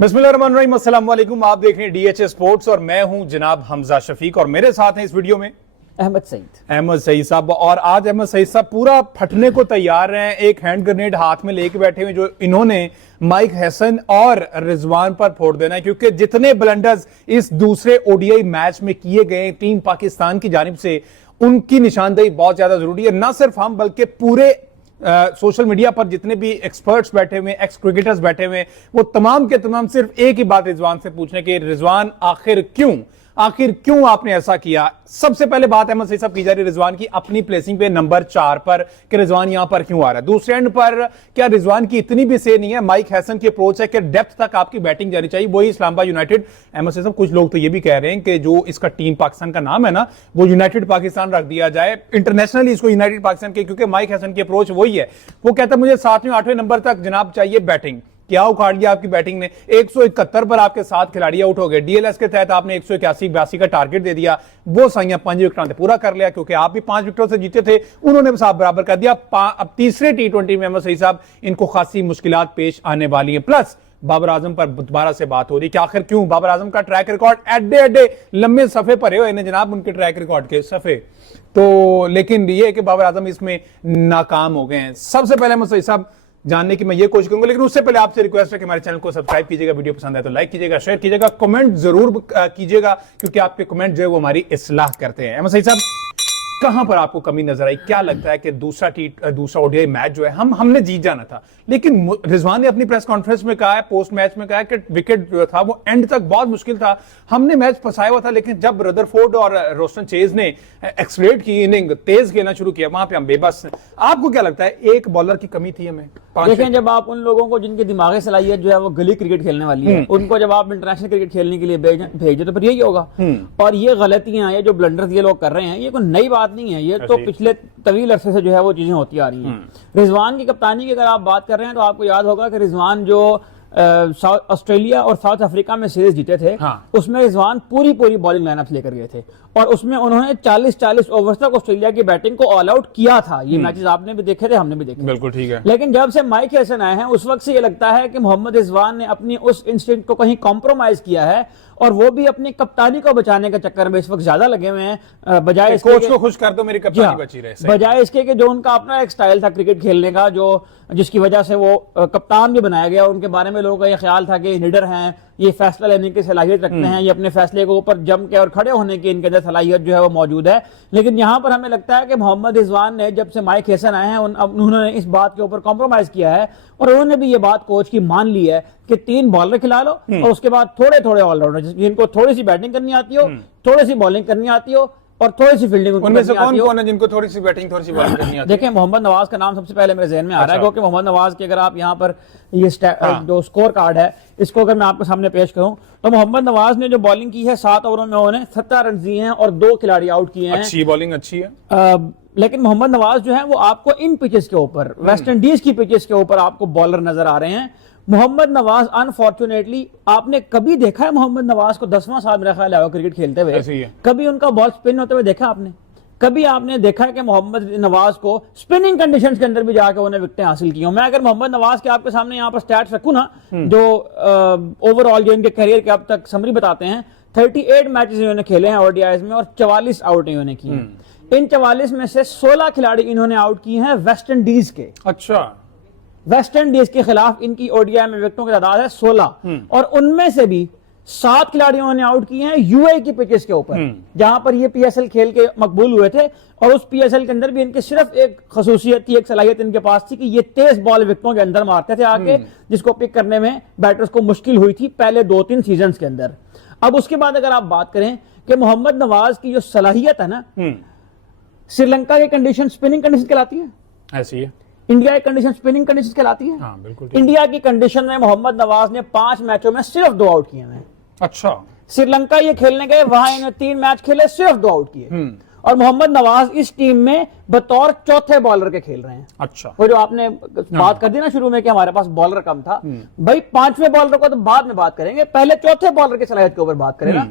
बिस्मिल्लाहिर्रहमानिर्रहीम, अस्सलाम वालेकुम। आप देख रहे हैं डीएचए स्पोर्ट्स और मैं हूं जनाब हमजा शफीक और मेरे साथ हैं इस वीडियो में अहमद सईद साहब। और आज अहमद सईद साहब पूरा फटने को तैयार हैं, एक हैंड ग्रेनेड हाथ में लेके बैठे हुए जो इन्होंने माइक हसन और रिजवान पर फोड़ देना है, क्योंकि जितने ब्लंडर्स इस दूसरे ओडीआई मैच में किए गए टीम पाकिस्तान की जानिब से, उनकी निशानदेही बहुत ज्यादा जरूरी है। न सिर्फ हम बल्कि पूरे सोशल मीडिया पर जितने भी एक्सपर्ट्स बैठे हुए, एक्स क्रिकेटर्स बैठे हुए, वो तमाम के तमाम सिर्फ एक ही बात रिजवान से पूछने के, रिजवान आखिर क्यों आपने ऐसा किया। सबसे पहले बात अहमद सईद साहब की जा रही है रिजवान की अपनी प्लेसिंग पे नंबर 4 पर कि रिजवान यहां पर क्यों आ रहा है। दूसरे एंड पर क्या रिजवान की इतनी भी से नहीं है, माइक हैसन की अप्रोच है कि डेप्थ तक आपकी बैटिंग जानी चाहिए, वही इस्लामाबाद यूनाइटेड। अहमद सईद साहब कुछ लोग तो ये भी कह रहे हैं कि जो इसका टीम पाकिस्तान का नाम है ना, वो यूनाइटेड पाकिस्तान रख दिया जाए, इंटरनेशनली इसको यूनाइटेड पाकिस्तान के, क्योंकि माइक हैसन की अप्रोच वही है। वो कहता है मुझे 7वें 8वें नंबर तक जनाब चाहिए बैटिंग। क्या उखाड़ लिया आपकी बैटिंग ने, 171 पर आपके 7 खिलाड़ी आउट हो गए। डीएलएस के तहत आपने 181-82 का टारगेट दे दिया, वो साइयां 5 विकेटों से पूरा कर लिया, क्योंकि आप भी 5 विकेटों से जीते थे, उन्होंने साहब बराबर कर दिया। अब तीसरे टी20 में अहमद सईद साहब इनको खासी मुश्किलात पेश आने वाली है। प्लस बाबर आजम पर दोबारा से बात हो रही है कि आखिर क्यों बाबर आजम का ट्रैक रिकॉर्ड एड्डे लंबे सफे भरे हुए हैं जनाब, उनके ट्रैक रिकॉर्ड के सफे तो, लेकिन ये है कि बाबर आजम इसमें नाकाम हो गए हैं। सबसे पहले अहमद सईद साहब जानने की मैं ये कोशिश करूंगा, लेकिन उससे पहले आपसे रिक्वेस्ट है कि हमारे चैनल को सब्सक्राइब कीजिएगा, वीडियो पसंद है तो लाइक कीजिएगा, शेयर कीजिएगा, कमेंट जरूर कीजिएगा, क्योंकि आपके कमेंट जो है वो हमारी इस्लाह करते हैं। अहमद सईद साहब, कहां पर आपको कमी नजर आई? क्या लगता है कि दूसरा ओडीआई मैच जो है हमने जीत जाना था, लेकिन रिजवान ने अपनी प्रेस कॉन्फ्रेंस में कहा है, पोस्ट मैच में कहा है कि विकेट जो था वो एंड तक बहुत मुश्किल था, हमने मैच फंसाया हुआ था, लेकिन जब रदरफोर्ड और रोस्टन चेज ने एक्सलेट की इनिंग, तेज खेलना शुरू किया, वहां पे हम बेबस। आपको क्या लगता है एक बॉलर की कमी थी हमें? देखें, जब आप उन लोगों को जिनकी दिमागी सलाहियत जो है वो गली क्रिकेट खेलने वाली है, उनको जब आप इंटरनेशनल क्रिकेट खेलने के लिए भेजे तो फिर यही होगा। और ये गलतियां, ये जो ब्लंडर्स ये लोग कर रहे हैं, ये कोई नई बात नहीं है, ये तो पिछले तवील अरसे से जो है वो चीजें होती आ रही हैं। रिजवान की कप्तानी की अगर आप बात कर रहे हैं तो आपको याद होगा कि रिजवान जो ऑस्ट्रेलिया और साउथ अफ्रीका में सीरीज जीते थे, उसमें रिजवान पूरी बॉलिंग लाइनअप लेकर गए थे और उसमें उन्होंने 40 ओवर तक ऑस्ट्रेलिया की बैटिंग को ऑल आउट किया था। ये मैचेस आपने भी देखे थे, हमने भी देखे। बिल्कुल ठीक है। लेकिन जब से माइक हैसन आए हैं उस वक्त से ये लगता है कि मोहम्मद रिजवान ने अपनी उस इंस्टिंक्ट को कहीं कॉम्प्रोमाइज किया है, और वो भी अपनी कप्तानी को बचाने के चक्कर में इस वक्त ज्यादा लगे हुए हैं, बजाय कोच को खुश कर दो मेरी कप्तानी बची रहे, बजाय इसके कि जो उनका अपना एक स्टाइल था क्रिकेट खेलने का, जो जिसकी वजह से वो कप्तान भी बनाया गया। उनके बारे में लोगों का ये ख्याल था कि निडर हैं, ये फैसला लेने की सलाहियत रखते हैं, ये अपने फैसले के ऊपर जम के और खड़े होने की इनके अंदर सलाहियत जो है वो मौजूद है। लेकिन यहाँ पर हमें लगता है कि मोहम्मद रिजवान ने जब से माइक हैसन आए हैं उन्होंने इस बात के ऊपर कॉम्प्रोमाइज किया है, और उन्होंने भी ये बात कोच की मान ली है कि 3 बॉलर खिला लो और उसके बाद थोड़े ऑलराउंडर जिनको थोड़ी सी बैटिंग करनी आती हो, थोड़ी सी बॉलिंग करनी आती हो और थोड़ी सी फील्डिंग। उनमें से कौन है जिनको थोड़ी सी बैटिंग थोड़ी सी बॉलिंग करनी आती है? देखिए, मोहम्मद नवाज का नाम सबसे पहले मेरे ज़हन में आ रहा है, क्योंकि मोहम्मद नवाज के अगर आप यहाँ पर ये जो स्कोर कार्ड है इसको अगर मैं आपके सामने पेश करूं तो मोहम्मद नवाज ने जो बॉलिंग की है 7 ओवरों में उन्होंने 17 रन दिए हैं और 2 खिलाड़ी आउट किए हैं। अच्छी बॉलिंग अच्छी है, लेकिन मोहम्मद नवाज जो है वो आपको इन पिचेस के ऊपर, वेस्ट इंडीज की पिचेस के ऊपर आपको बॉलर नजर आ रहे हैं। मोहम्मद नवाज अनफॉर्चुनेटली, आपने कभी देखा है मोहम्मद नवाज को 10वां साल मेरा ख्याल है क्रिकेट खेलते हुए, कभी उनका बॉल स्पिन होते हुए देखा आपने? कभी आपने देखा है कि मोहम्मद नवाज को स्पिनिंग कंडीशंस के अंदर भी जाकर उन्हें विकेटें हासिल की हो? मैं अगर मोहम्मद नवाज के आपके सामने यहाँ पर स्टैट्स रखूं ना, जो ओवरऑल जो इनके करियर के अब तक समरी बताते हैं, 38 मैचेस इन्होंने खेले हैं ओडीआईज में और 44 आउट इन्होंने किए हैं। इन 44 में से 16 खिलाड़ी इन्होंने आउट किए हैं वेस्ट इंडीज के। अच्छा, वेस्ट इंडीज के खिलाफ इनकी ओडीआई में विकेटों की तादाद है 16, और उनमें से भी 7 खिलाड़ियों ने आउट किए हैं यूएई की पिचेस के ऊपर, जहां पर ये पीएसएल खेल के मकबूल हुए थे। और उस पीएसएल के अंदर भी इनकी सिर्फ एक खसूसियत थी, एक सलाहियत इनके पास थी कि ये तेज बॉल विकेटों के अंदर मारते थे आके, जिसको पिक करने में बैटर्स को मुश्किल हुई थी पहले 2-3 सीजन के अंदर। अब उसके बाद अगर आप बात करें कि मोहम्मद नवाज की जो सलाहियत है ना, श्रीलंका की कंडीशन स्पिनिंग कंडीशन कहलाती है, ऐसी है। इंडिया की कंडीशन स्पिनिंग कंडीशन कहलाती है। हाँ, बिल्कुल। इंडिया की कंडीशन में मोहम्मद नवाज ने 5 मैचों में सिर्फ 2 आउट किए हैं। अच्छा, श्रीलंका ये खेलने गए, वहां इन्हें 3 मैच खेले, सिर्फ 2 आउट किए, और मोहम्मद नवाज इस टीम में बतौर चौथे बॉलर के खेल रहे हैं। अच्छा, वो जो आपने बात कर दी ना शुरू में कि हमारे पास बॉलर कम था, भाई 5वें बॉलर को तो बाद में बात करेंगे, पहले चौथे बॉलर की सलाहियत के ऊपर बात करें ना।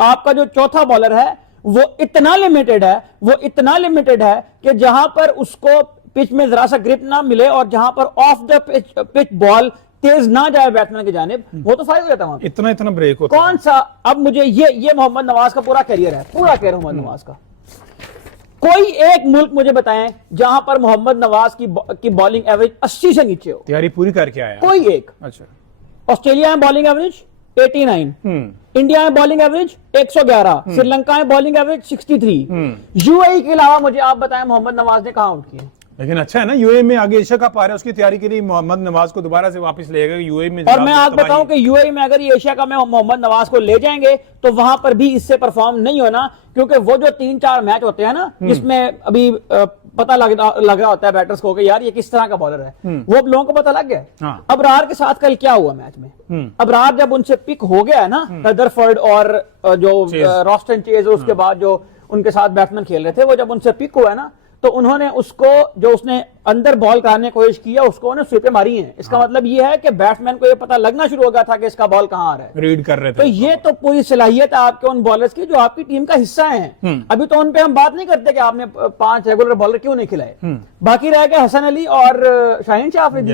आपका जो चौथा बॉलर है वो इतना लिमिटेड है कि जहां पर उसको पिच में जरा सा ग्रिप ना मिले और जहां पर ऑफ द पिच बॉल तेज ना जाए बैट्समैन की जानिब, वो तो फाइल हो जाता है वहां पे। इतना इतना ब्रेक होता कौन सा, अब मुझे ये मोहम्मद नवाज का पूरा करियर है, पूरा करियर मोहम्मद नवाज का। कोई एक मुल्क मुझे बताएं जहां पर मोहम्मद नवाज की बॉलिंग एवरेज 80 से नीचे हो, तैयारी पूरी करके आया। कोई एक। अच्छा। ऑस्ट्रेलिया में बॉलिंग एवरेज 89, इंडिया में बॉलिंग एवरेज 111, श्रीलंका में बॉलिंग एवरेज 63, यूएई के अलावा मुझे आप बताएं मोहम्मद नवाज ने कहां आउट किया? लेकिन अच्छा है ना, यूएई में आगे एशिया कप आ रहा है, उसकी तैयारी के लिए मोहम्मद नवाज को दोबारा से वापस लेगा यूएई में। और मैं आज बताऊं कि यूएई में अगर ये एशिया कप में मोहम्मद नवाज को ले जाएंगे तो वहां पर भी इससे परफॉर्म नहीं होना, क्योंकि वो जो 3-4 मैच होते हैं ना, जिसमें अभी पता लग रहा होता है बैटर्स को कि यार ये किस तरह का बॉलर है, वो अब लोगों को पता लग गया। हाँ। अबरार के साथ कल क्या हुआ मैच में, अबरार जब उनसे पिक हो गया है ना, रदरफोर्ड और जो रॉस्टन चेज, उसके बाद जो उनके साथ बैट्समैन खेल रहे थे, वो जब उनसे पिक हुआ है ना, तो उन्होंने उसको, जो उसने अंदर बॉल कराने की कोशिश किया, उसको उन्होंने स्वीपें मारी हैं। इसका मतलब ये है कि बैट्समैन को ये पता लगना शुरू हो गया था कि इसका बॉल कहां आ रहा है, रीड कर रहे थे। तो ये तो पूरी सलाहियत है आपके उन बॉलर्स की जो आपकी टीम का हिस्सा हैं। अभी तो उन पे हम बात नहीं करते कि आपने 5 रेगुलर बॉलर क्यों नहीं खिलाए, बाकी रह गए हसन अली और शाहीन शाह अफरीदी।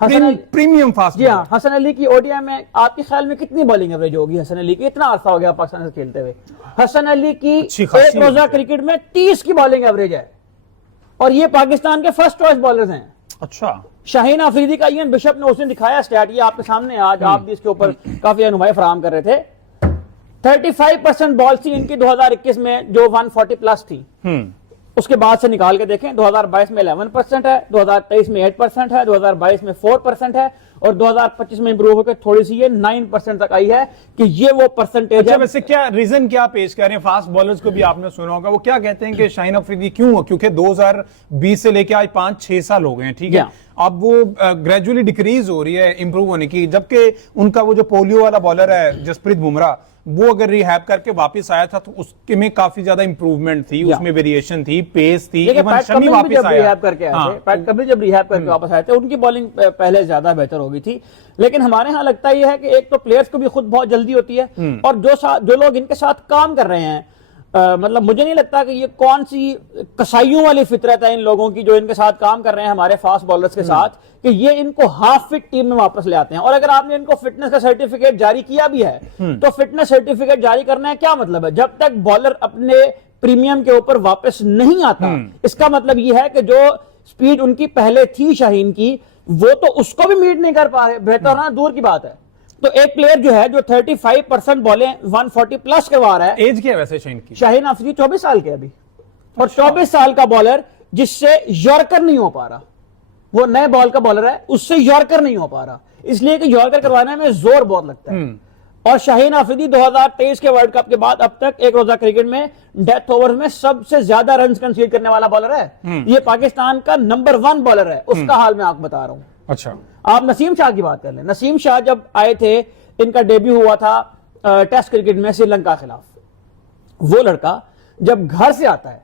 Hasan Ali premium fast. जी हाँ, हसन अली की ओडीआई में आपके ख्याल में कितनी बॉलिंग एवरेज होगी हसन अली की? इतना अरसा हो गया पाकिस्तान से खेलते हुए। हसन अली की एक रोजा क्रिकेट में 30 की बॉलिंग एवरेज है, और ये पाकिस्तान के फर्स्ट चॉइस बॉलर्स हैं। अच्छा। शाहीन अफरीदी का इयान बिशप ने उसने दिखाया स्टैट, ये आपके सामने आज, आप भी इसके ऊपर काफी अनुमाई फराहम कर रहे थे। 35% बॉल थी इनकी 2021 में जो 140 प्लस थी, उसके बाद से निकाल के देखें 2022 में 11% है, 2023 में 8% है, 2022 में 4% है, और 2025 में इंप्रूव होकर थोड़ी सी ये 9% तक आई है कि ये वो परसेंटेज अच्छा, है। वैसे क्या रीजन क्या पेश कर रहे हैं फास्ट बॉलर्स को भी आपने सुना होगा, वो क्या कहते हैं कि शाहीन अफरीदी क्यों, क्योंकि 2020 से लेके आज 5-6 साल हो गए हैं, ठीक है, अब वो ग्रेजुअली डिक्रीज हो रही है इंप्रूव होने की, जबकि उनका वो जो पोलियो वाला बॉलर है जसप्रीत बुमराह, वो अगर रिहैब करके वापस आया था तो उसके में काफी ज्यादा इंप्रूवमेंट थी, उसमें वेरिएशन थी, पेस थी, इवन शमी वापस आया। रिहैब करके आए थे, पैट कमिंस जब रिहैब करके वापस आए थे, उनकी बॉलिंग पहले ज्यादा बेहतर हो गई थी। लेकिन हमारे यहाँ लगता यह है कि एक तो प्लेयर्स को भी खुद बहुत जल्दी होती है, और जो लोग इनके साथ काम कर रहे हैं, मतलब मुझे नहीं लगता कि ये कौन सी कसाईयों वाली फितरत है इन लोगों की जो इनके साथ काम कर रहे हैं हमारे फास्ट बॉलर्स के साथ, कि ये इनको हाफ फिट टीम में वापस ले आते हैं। और अगर आपने इनको फिटनेस का सर्टिफिकेट जारी किया भी है, तो फिटनेस सर्टिफिकेट जारी करना है क्या मतलब है, जब तक बॉलर अपने प्रीमियम के ऊपर वापस नहीं आता, इसका मतलब यह है कि जो स्पीड उनकी पहले थी शाहीन की, वो तो उसको भी मीट नहीं कर पा रहे, बेहतर ना दूर की बात है। तो एक प्लेयर जो है जो 35% बॉलें 140 प्लस करवा रहा है। एज क्या है वैसे शाहीन की? शाहीन अफरीदी 24 साल के अभी, और 24 साल का बॉलर जिससे यॉर्कर नहीं हो पा रहा, वो नए बॉल का बॉलर है, उससे यॉर्कर नहीं हो पा रहा, इसलिए कि यॉर्कर करवाने में जोर बहुत लगता है। और शाहीन अफरीदी 2023 के वर्ल्ड कप के बाद अब तक एक रोजा क्रिकेट में डेथ ओवर में सबसे ज्यादा रन कंसीड करने वाला बॉलर है। ये पाकिस्तान का नंबर 1 बॉलर है, उसका हाल मैं आपको बता रहा हूं। अच्छा, आप नसीम शाह की बात कर लें। नसीम शाह जब आए थे, इनका डेब्यू हुआ था टेस्ट क्रिकेट में श्रीलंका के खिलाफ। वो लड़का जब घर से आता है,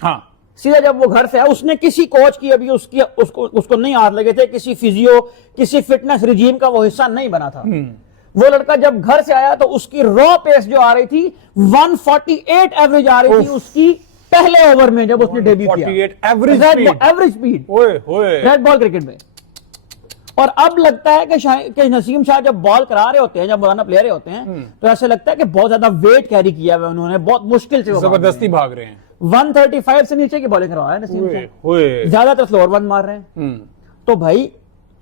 हाँ, सीधा जब वो घर से आया, उसने किसी कोच की अभी उसको नहीं हाथ लगे थे, किसी फिजियो, किसी फिटनेस रिजीम का वो हिस्सा नहीं बना था। वो लड़का जब घर से आया तो उसकी रॉ पेस जो आ रही थी 148 एवरेज आ रही थी उसकी पहले ओवर में, जब उसने डेब्यू किया। Average speed red ball cricket में। और अब लगता है कि नसीम शाह जब बॉल करा रहे होते हैं, जब मौलाना प्लेयर होते हैं, तो ऐसा लगता है कि बहुत ज्यादा वेट कैरी किया हुआ उन्होंने, बहुत मुश्किल से जबरदस्ती भाग रहे हैं। 135 से नीचे की बॉलिंग करवाया नसीम शाह, ज्यादातर स्लोअर वन मार रहे हैं। तो भाई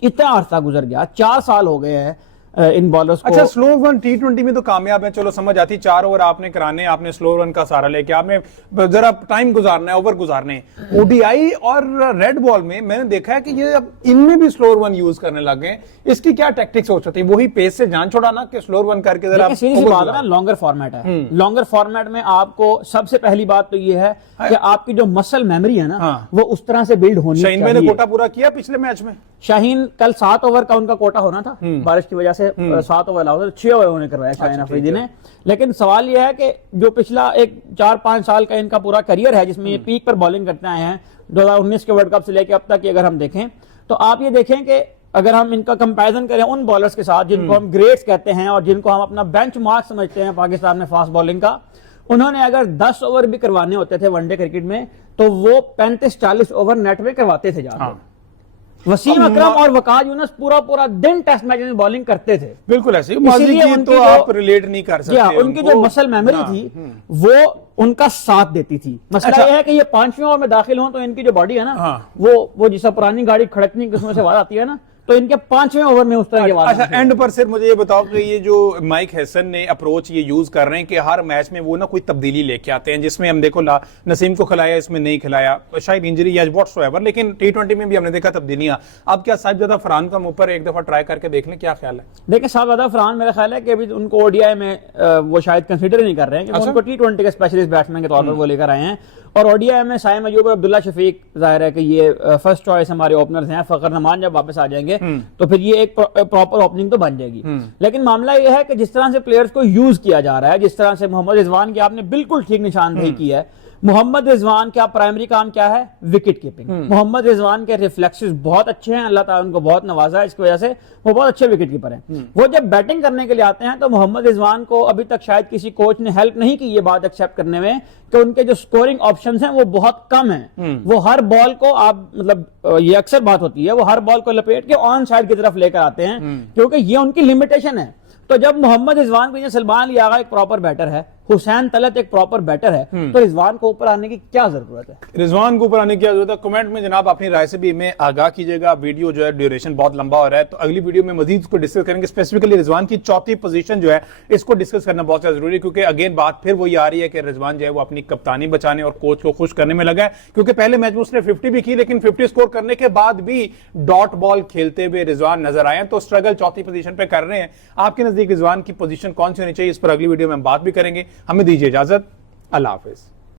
इतना अरसा गुजर गया, 4 साल हो गए हैं इन बॉलर्स को। अच्छा, स्लो वन T20 में तो कामयाब है, चलो समझ आती, 4 ओवर आपने कराने, आपने स्लो रन का सहारा लेके आपने जरा टाइम गुजारना है, ओवर गुजारने। ओडीआई और रेड बॉल में मैंने देखा है कि ये अब इनमें भी स्लो वन यूज करने लग गए। इसकी क्या टैक्टिक्स हो सकती है? वही पेस से जान छोड़ाना कि स्लो वन करके जरा सीधी सी बात है ना, लॉन्गर फॉर्मेट है। लॉन्गर फॉर्मेट में आपको सबसे पहली बात तो ये है कि आपकी जो मसल मेमोरी है ना, वो उस तरह से बिल्ड होनी चाहिए। शाहीन ने कोटा पूरा किया पिछले मैच में। शाहीन कल 7 ओवर का उनका कोटा होना था, बारिश की वजह से 7 ओवर लाओ, 6 ओवर उन्होंने करवाया शाहीन अफरीदी ने। लेकिन सवाल यह है कि जो पिछला एक 4-5 साल का इनका पूरा करियर है, जिसमें ये पीक पर बॉलिंग करते आए हैं 2019 के वर्ल्ड कप से लेकर अब तक की अगर हम देखें, तो आप ये देखें कि अगर हम इनका कंपैरिजन करें उन बॉलर्स के साथ जिनको हम ग्रेट्स कहते हैं और जिनको हम अपना बेंचमार्क समझते हैं पाकिस्तान में फास्ट बॉलिंग का, उन्होंने अगर 10 ओवर भी करवाने होते थे वनडे क्रिकेट में, तो वो 35-40 ओवर नेट में करवाते थे जाकर। वसीम अकरम और वकास यूनुस पूरा दिन टेस्ट मैच में बॉलिंग करते थे। बिल्कुल ऐसे ही, माजी इसीलिए की उनकी तो आप रिलेट नहीं कर सकते। उनकी जो मसल मेमोरी थी वो उनका साथ देती थी। मसला ये है कि ये 5वें ओवर में दाखिल हों तो इनकी जो बॉडी है ना, वो जिस पुरानी गाड़ी खड़कने किस्म से आवाज आती है ना, तो इनके 5वें ओवर में उस तरह की आवाज। अच्छा, एंड पर सिर्फ मुझे ये बताओ कि ये जो माइक हैसन ने अप्रोच ये यूज कर रहे हैं कि हर मैच में वो ना कोई तब्दीली लेके आते हैं, जिसमें हम देखो नसीम को खिलाया, इसमें नहीं खिलाया, शायद इंजरी या व्हाट्सएवर, लेकिन T20 में भी हमने देखा तब्दीलियां। अब क्या साहिबजादा फरहान का ऊपर एक दफा ट्राई करके देख लें, क्या ख्याल है? देखिए साहिबजादा फरहान मेरा ख्याल है कि अभी उनको ओडीआई में वो शायद कंसीडर नहीं कर रहे हैं, क्योंकि उनको T20 के स्पेशलिस्ट बैट्समैन के तौर पर वो लेकर आए हैं। और ओडीआई में साइम अयूब और अब्दुल्ला शफीक जाहिर है कि ये फर्स्ट चॉइस हमारे ओपनर्स हैं। फखर नमान जब वापस आ जाएंगे तो फिर ये एक प्रॉपर ओपनिंग तो बन जाएगी। लेकिन मामला ये है कि जिस तरह से प्लेयर्स को यूज किया जा रहा है, जिस तरह से मोहम्मद रिजवान की आपने बिल्कुल ठीक निशानदेही की है। मोहम्मद रिजवान का प्राइमरी काम क्या है? Wicket keeping. मोहम्मद रिजवान के रिफ्लेक्सेस बहुत अच्छे हैं, अल्लाह ताला उनको बहुत नवाजा है, इसकी वजह से वो बहुत अच्छे विकेट कीपर हैं। वो जब बैटिंग करने के लिए आते हैं तो मोहम्मद रिजवान को अभी तक शायद किसी कोच ने हेल्प नहीं की ये बात एक्सेप्ट करने में कि उनके जो स्कोरिंग ऑप्शंस हैं वो बहुत कम हैं। वो हर बॉल को आप मतलब ये अक्सर बात होती है, वो हर बॉल को लपेट के ऑन साइड की तरफ लेकर आते हैं, क्योंकि ये उनकी लिमिटेशन है। तो जब मोहम्मद रिजवान को सलमान लियागा एक प्रॉपर बैटर है, हुसैन तलत एक प्रॉपर बैटर है, तो रिजवान को ऊपर आने की क्या जरूरत है? रिजवान को ऊपर आने की क्या जरूरत है? कमेंट में जनाब अपनी राय से भी हमें आगाह कीजिएगा। वीडियो जो है ड्यूरेशन बहुत लंबा हो रहा है, तो अगली वीडियो में मजीद इसको डिस्कस करेंगे। स्पेसिफिकली रिजवान की चौथी पोजीशन जो है इसको डिस्कस करना बहुत ज्यादा जरूरी है, क्योंकि अगेन बात फिर वही आ रही है कि रिजवान जो है वो अपनी कप्तानी बचाने और कोच को खुश करने में लगा है। क्योंकि पहले मैच में उसने 50 भी की, लेकिन 50 स्कोर करने के बाद भी डॉट बॉल खेलते हुए रिजवान नजर आए, तो स्ट्रगल चौथी पोजीशन पे कर रहे हैं। आपके नजदीक रिजवान की पोजीशन कौन सी होनी चाहिए, इस पर अगली वीडियो में हम बात भी करेंगे। हमें दीजिए इजाजत, अल्लाह हाफिज।